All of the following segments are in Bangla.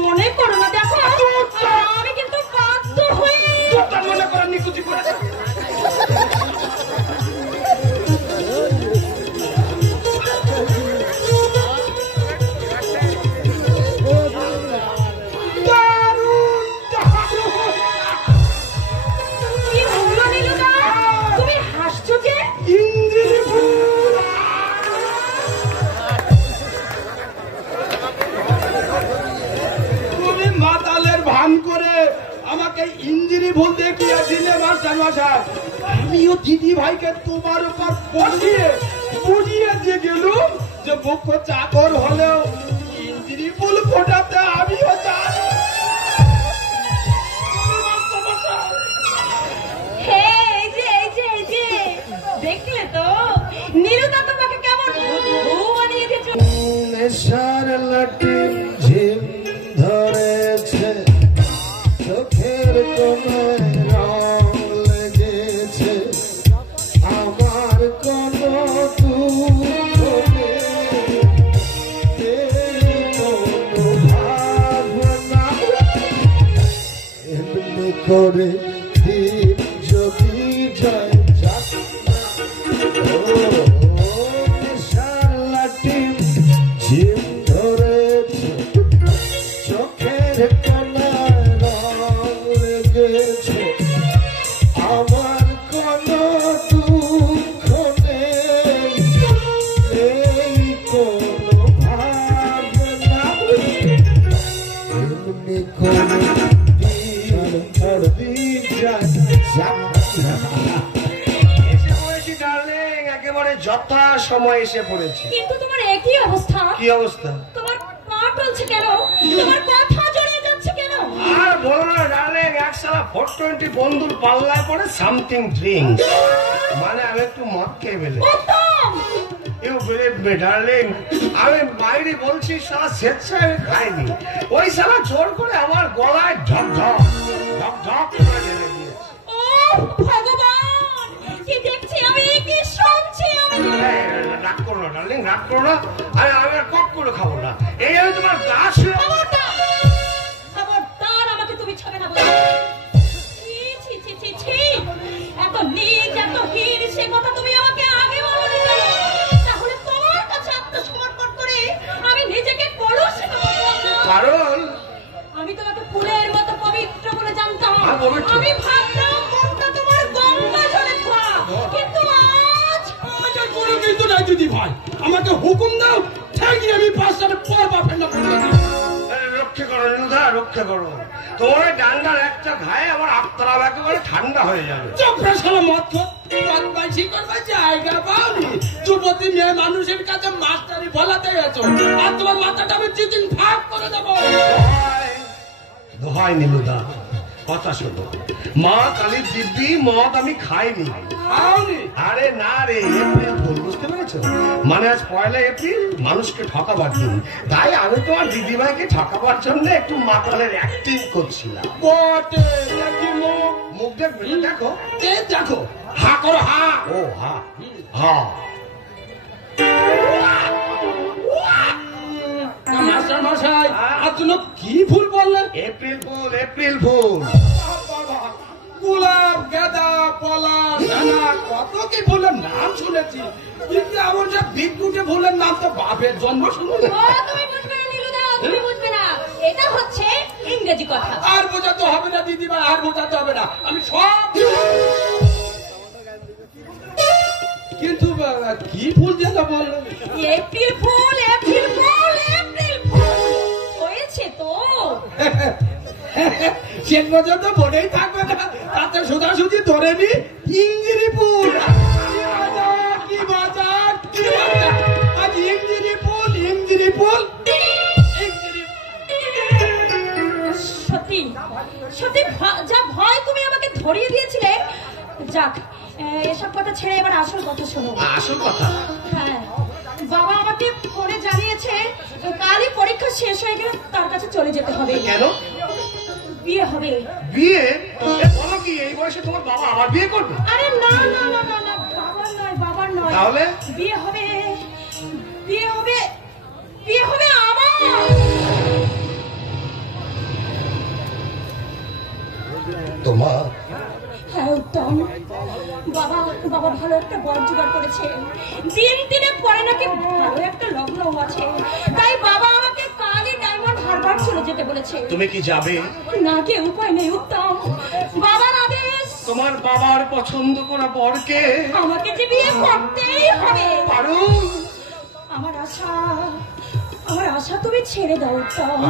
মনে করো না, দেখো আমি কিন্তু বাধ্য হয়ে মনে করেন নিকুচি করেছে। তুমি হাসছো যে? তুমি মাতালের ভান করে আমাকে ইঞ্জিনি ভুল দেখিয়ে দিলে মাস্টার মশাই। আমিও দিদি ভাইকে তোমার উপর বুঝিয়ে দিয়ে গেলুম যে মুখ্য চাকর হলেও ইঞ্জিনি ভুল ফোটাতে আমিও জানি। দেখলে তো নীলুদা তোমাকে কেমন বানিয়ে দিয়েছে। নেশার লাঠি ঝিম ধরেছে, চোখের কোণে রং লেগেছে, আমার কোনো দুঃখ নেই, কোনো ভাবনা এমনি করে দিন যদি যায় যাক না। নেশার লাঠি ঝিম ধরেছে, চোখের কোণায় রং লেগেছে, আমার কোনো দুঃখ নেই, নেই কোনো ভাবনা এমনি করে দিন যায় যাক না। একেবারে যথা সময় এসে পড়েছে। কিন্তু তোমার একই অবস্থা। কি অবস্থা? তোমার পা টলছে কেন? তোমার কথা জড়িয়ে যাচ্ছে কেন? আর বলো না ডার্লিং, একসালা 420 বন্ধুর পাল্লায় পড়ে সামথিং ড্রিঙ্ক, মানে আমি একটু মদ খেয়ে ফেলে। ইউ বিলিভ মি ডার্লিং, আমি বাইরে বলছি সালা স্বেচ্ছায় আমি খাইনি, ওই সালা জোর করে আমার গলায় ঢক ঢক ঢক ঢক করে ঢেলে দিয়েছে। ও ভগবান, কি দেখছি আমি, কি শুনছি আমি। রাগ করো না ডার্লিং, রাগ করো না। আমি আর কখনো খাবো না। এই আমি তোমার গাছ খবরদার, আমাকে তুমি ছবে না বলো। এত নিজ এত হীন সে কথা তুমি আমাকে আগে বলনি কেন? তাহলে তোমার কাছে আত্মসমর্পণ করে আমি নিজেকে কলুষিত করলাম না। কারণ আমি তোমাকে ফুলের মতো পবিত্র বলে জানতাম। আমি ভাবতাম মনটা তোমার গঙ্গা জলে ধোয়া, কিন্তু আজ কোনো কিন্তু নাই দিদি ভাই, আমাকে হুকুম দাও, ঠিকই আমি 5 সালে পর বাপের না করে দিই। রক্ষা করো নীলুদা, রক্ষা করো। তোমার ডান্ডার একটা ঘায়ে আমার আত্মারাম একেবারে ঠান্ডা হয়ে যাবে। চোখে সারা মত বদমাইশি করবে জায়গা পাওনি। যুবতী মেয়ে মানুষের কাছে মাস্টারি বলাতে গেছো, আর তোমার মাথাটা আমি চিটিং ভাগ করে দেবো। দোহাই নীলুদা, কথা শোনো। মা কালীর দিব্যি মদ আমি খাইনি। আরে না রে, এপ্রিল ফুল, বুঝতে পেরেছো? মানে আজ 1 এপ্রিল, মানুষকে ঠকাবার দিন। তাই আমি তোমার দিদিভাইকে ঠকাবার জন্য একটু মাতালের অ্যাক্টিং করছিলাম। বটে নাকি মুখ দেখবে, দেখো দেখো, হা করো, হা। ও হা হা। মাস্টার মশাই, আপনি কি ফুল বললেন? April fool, April fool. গোলাপ, গাঁদা, পলাশ, ডানা, কত কি ফুলের নাম শুনেছি, কিন্তু এমন সব বিদ্যুটে ফুলের নাম তো বাপের জন্ম শুনুন। তুমি বুঝবে না নীলুদা, তুমি বুঝবে না, এটা হচ্ছে ইংরেজি কথা। আর বোঝাতে হবে না দিদিভাই, আর বোঝাতে হবে না, আমি সব। কিন্তু কি ফুল যেন বললেন? April fool, April fool, April fool হয়েছে তো। সে পর্যন্ত মনেই থাকবে না, তাতে সোজাসুজি ধরে নি ইঞ্জিনি ফুল। কি বাজার, কি বাজার, আজ ইঞ্জিনি ফুল, ইঞ্জিনি ফুল। সত্যি সত্যি যা ভয় তুমি আমাকে ধরিয়ে দিয়েছিলে। যাক, এসব কথা ছেড়ে এবার আসল কথা শোনো। আসল কথা? হ্যাঁ, বাবা আমাকে ফোনে জানিয়েছে কালই পরীক্ষা শেষ হয়ে গেলে তার কাছে চলে যেতে হবে। কেন? বিয়ে হবে। বিয়ে? বলো কি, এই বয়সে তোমার বাবা আবার বিয়ে করবে? আরে না না না না না, বাবার নয়। তাহলে বিয়ে হবে, বিয়ে হবে, বিয়ে হবে আমার। বাবা ভালো একটা বর জোগাড় করেছে, দিন দিনের পরে নাকি ভালো একটা লগ্ন আছে, তাই বাবা আমাকে কালই ডায়মন্ড হারবার চলে যেতে বলেছে। তুমি কি যাবে? না গিয়ে উপায় নেই উত্তম, বাবার আদেশ। তোমার বাবার পছন্দ করা বরকে আমাকে যে বিয়ে করতেই হবে। পারুন, আমার আশা তুমি ছেড়ে দাও উত্তম।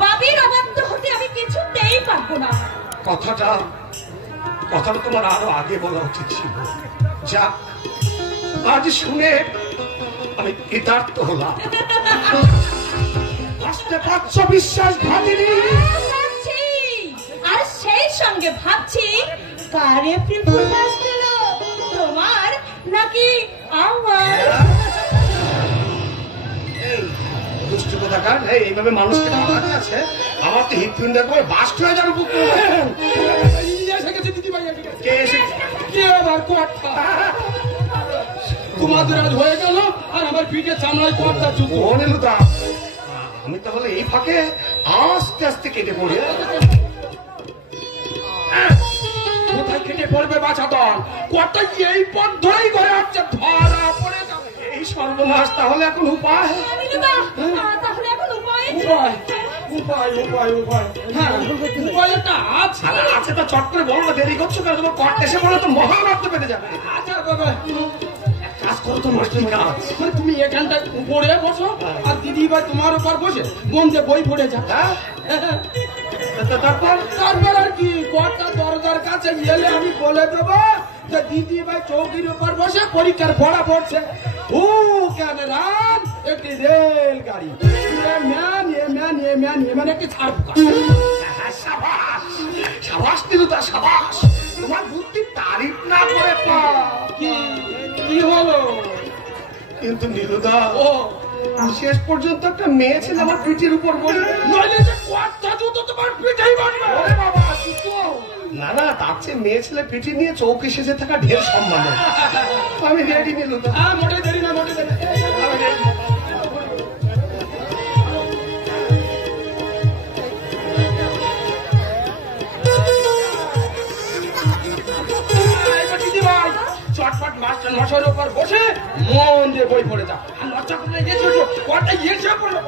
বাবির অবাধ্য হতে আমি কিছুতেই পারবো না। কথাটা তোমার আরো আগে বলা উচিত ছিল। যাক, আজ শুনে আমি কৃতার্থ হলাম। আসতে পারছ বিশ্বাস ভাবিনি। ভাবছি, আর সেই সঙ্গে ভাবছি কারে প্রপোজ দিল, তোমার নাকি আমার? দুষ্টু কোথাকার, এইভাবে মানুষকে ঠকাতে আছে। আমার তো হৃৎপিণ্ড করে বাস্ট হয়ে যাবে বুক করে। কে এসেছে? তোমাদের আজ হয়ে গেল আর আমার পিঠে চামড়ায় কর্তা জুতো। আমি তাহলে এই ফাঁকে আস্তে আস্তে কেটে পড়ি। কোথায় কেটে পড়বে বাছাদল? কত এই পথ ধরেই ঘরে আসছে, ধরা পড়ে যাবে। এই সর্বনাশ, তাহলে এখন উপায়? তাহলে এখন উপায় হ্যাঁ, উপায়টা আছে। আছে তো চট করে বলো না, দেরি করছো কেন? তোমার কর্তা এসে বলে তো মহানর্থ পেতে যাবে। আচ্ছা বাবা, কাজ করো তো মাস্টার কাজ। তুমি এখানটায় উপরে বসো আর দিদি ভাই তোমার উপর বসে মন্দিরে বই পড়ে যা। তারপর আর কি, কটা দরজার কাছে গেলে আমি বলে দেবো যে দিদি ভাই চৌকির উপর বসে পরীক্ষার পড়া পড়ছে। ও কেন রাম একটি রেল গাড়ি, মানে একটি ছাড়। সাবাস সাবাস নীলুদা, সাবাস। তোমার বুদ্ধির তারিফ না করে কি হলো? কিন্তু নীলুদা, ও শেষ পর্যন্ত একটা মেয়ে ছিল আমার পিঠের উপর বসে। নইলে যে কটা জুতো তোমার পিঠেই বাজবে। ওরে বাবা, জুতো না না, তার চেয়ে মেয়ে ছেলে পিঠে নিয়ে চৌকি সেজে থাকা ঢের সম্মান। আমি রেডি নীলুদা। মোটে দেরি না, মোটে দেরি। চটপট মাস্টার মশাইয়ের উপর বসে মন দিয়ে বই পড়ে যা। আর লজ্জা করলে কটা ইয়েছে পড়ে।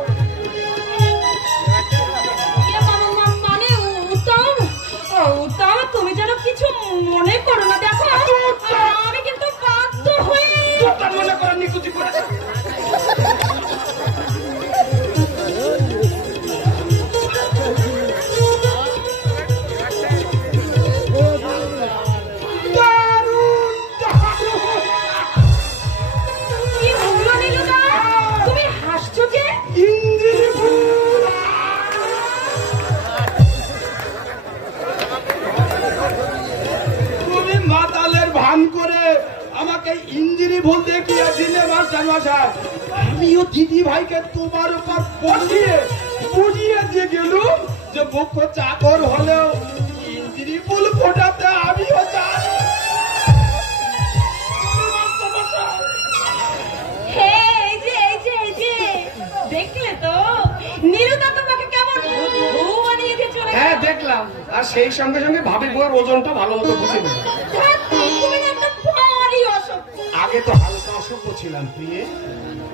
মানে উত্তম, তুমি যেন কিছু মনে করো না। দেখো আমি কিন্তু বাধ্য হয়ে মনে করেন নিকুচি করেছে। ভুল দেখিয়ে দিলে মাস্টার মশাই, আমিও দিদি ভাইকে তোমার উপর বসিয়ে বুঝিয়ে দিয়ে গেলুম যে মুখ্য চাকর হলেও ইন্দ্রি ফুল ফোটাতে আমিও জানি। দেখলে তো নীলুদা তোমাকে কেমন বানিয়ে দিয়ে চলে। হ্যাঁ দেখলাম, আর সেই সঙ্গে সঙ্গে ভাবি বইয়ের ওজনটা ভালো মতো বুঝে নিল। আগে তো হালকা অসভ্য ছিলাম প্রিয়ে,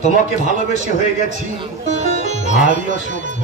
তোমাকে ভালোবেসে হয়ে গেছি ভারী অসভ্য।